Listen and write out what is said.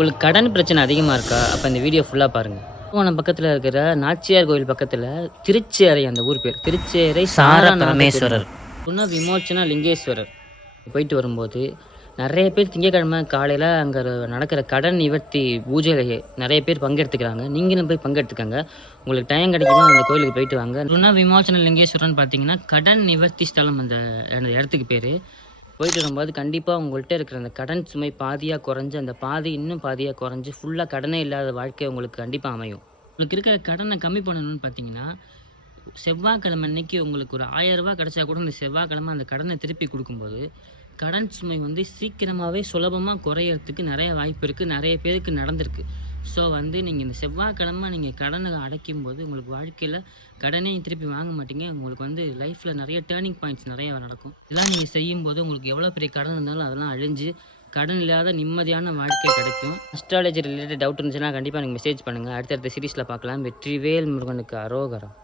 உங்களுக்கு கடன் பிரச்சனை அதிகமாக இருக்கா? அப்போ இந்த வீடியோ ஃபுல்லாக பாருங்கள். கும்பகோணம் பக்கத்தில் இருக்கிற நாச்சியார் கோவில் பக்கத்தில் திருச்சேறை, அந்த ஊர் பேர் திருச்சேறை சாரபரமேஸ்வரர். இன்னும் விமோச்சனா லிங்கேஸ்வரர். போயிட்டு வரும்போது நிறைய பேர் திங்கக்கிழமை காலையில் அங்கே நடக்கிற கடன் நிவர்த்தி பூஜையில் நிறைய பேர் பங்கெடுத்துக்கிறாங்க. நீங்களும் போய் பங்கெடுத்துக்கங்க. உங்களுக்கு டைம் கிடைக்குமா அந்த கோயிலுக்கு போயிட்டு வாங்க. இன்னும் விமோச்சன லிங்கேஸ்வரன் பார்த்தீங்கன்னா கடன் நிவர்த்தி ஸ்தலம். அந்த இடத்துக்கு பேர். போயிட்டு வரும்போது கண்டிப்பாக உங்கள்கிட்ட இருக்கிற அந்த கடன் சுமை பாதியாக குறைஞ்சு, அந்த பாதி இன்னும் பாதியாக குறைஞ்சு ஃபுல்லாக கடனே இல்லாத வாழ்க்கை உங்களுக்கு கண்டிப்பாக அமையும். உங்களுக்கு இருக்கிற கடனை கம்மி பண்ணணும்னு பார்த்தீங்கன்னா, செவ்வாய்க்கிழமை அன்னைக்கு உங்களுக்கு ஒரு ரூ. 1000 கிடைச்சா கூட இந்த செவ்வாய்க்கிழமை அந்த கடனை திருப்பி கொடுக்கும்போது, கடன் சுமை வந்து சீக்கிரமாகவே சுலபமாக குறையறதுக்கு நிறைய வாய்ப்பு இருக்குது. நிறைய பேருக்கு நடந்திருக்கு. ஸோ நீங்கள் இந்த செவ்வாய்க்கிழமை நீங்கள் கடனை அடைக்கும்போது உங்களுக்கு வாழ்க்கையில் கடனே திருப்பி வாங்க மாட்டீங்க. உங்களுக்கு லைஃப்பில் நிறைய டேர்னிங் பாயிண்ட்ஸ் நிறைய நடக்கும். இதெல்லாம் நீங்கள் செய்யும்போது உங்களுக்கு எவ்வளோ பெரிய கடன் இருந்தாலும் அதெல்லாம் அழிஞ்சு கடன் இல்லாத நிம்மதியான வாழ்க்கை கிடைக்கும். அஸ்ட்ராலஜி ரிலேட்டட் டவுட் இருந்துச்சுன்னா கண்டிப்பாக நீங்கள் மெசேஜ் பண்ணுங்கள். அடுத்தடுத்த சீரீஸில் பார்க்கலாம். வெற்றிவேல் முருகனுக்கு அரோகரம்.